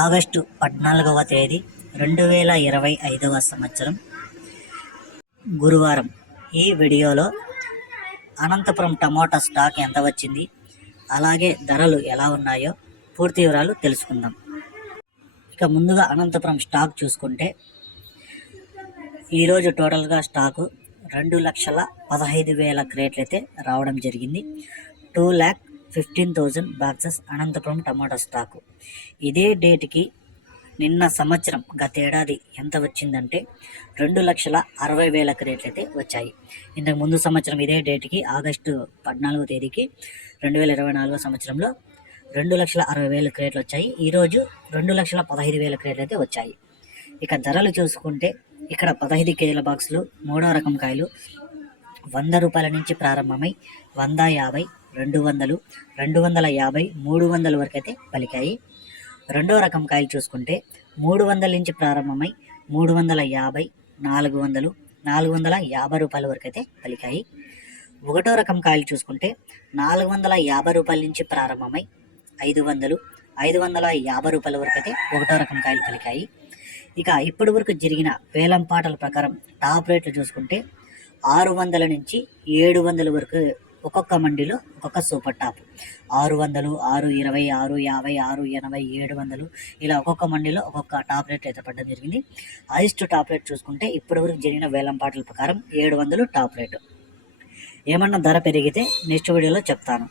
August 14వ తేదీ 2025వ సంవత్సరం గురువారం. ఈ వీడియోలో అనంతపురం టమోటా స్టాక్ ఎంత వచ్చింది, అలాగే ధరలు ఎలా ఉన్నాయో పూర్తి వివరాలు తెలుసుకుందాం. ఇక ముందుగా అనంతపురం స్టాక్ చూసుకుంటే ఈరోజు టోటల్గా స్టాకు 2,15,000 క్రేట్లు అయితే రావడం జరిగింది. 2,15,000 బాక్సెస్ అనంతపురం టమాటా స్టాకు. ఇదే డేట్కి నిన్న సంవత్సరం గత ఏడాది ఎంత వచ్చిందంటే 2,60,000 క్రేట్లు అయితే వచ్చాయి. ఇంతకు ముందు సంవత్సరం ఇదే డేట్కి ఆగస్టు 14వ తేదీకి 2024 సంవత్సరంలో 2,60,000 క్రేట్లు వచ్చాయి. ఈరోజు 2,15,000 క్రేట్లు అయితే వచ్చాయి. ఇక ధరలు చూసుకుంటే ఇక్కడ 15 కేజీల బాక్సులు మూడో రకం కాయలు 100 రూపాయల నుంచి ప్రారంభమై 150, 200, 250, 300 వరకు అయితే పలికాయి. రెండో రకం కాయలు చూసుకుంటే 300 నుంచి ప్రారంభమై 350, 400, 450 రూపాయల వరకు అయితే పలికాయి. ఒకటో రకం కాయలు చూసుకుంటే 450 రూపాయల నుంచి ప్రారంభమై 500, 550 రూపాయల వరకు అయితే ఒకటో రకం కాయలు పలికాయి. ఇక ఇప్పటి వరకు జరిగిన వేలం పాటల ప్రకారం టాప్ రేట్లు చూసుకుంటే 600 నుంచి 700 వరకు ఒక్కొక్క మండీలో ఒక్కొక్క సూపర్ టాప్ 600, 620, 650, 680, 700 ఇలా ఒక్కొక్క మండీలో ఒక్కొక్క టాప్ రేట్ అయితే పడడం జరిగింది. హైయెస్ట్ టాప్ రేట్ చూసుకుంటే ఇప్పటి వరకు జరిగిన వేలం పాటల ప్రకారం 700 టాప్ రేటు. ఏమన్నా ధర పెరిగితే నెక్స్ట్ వీడియోలో చెప్తాను.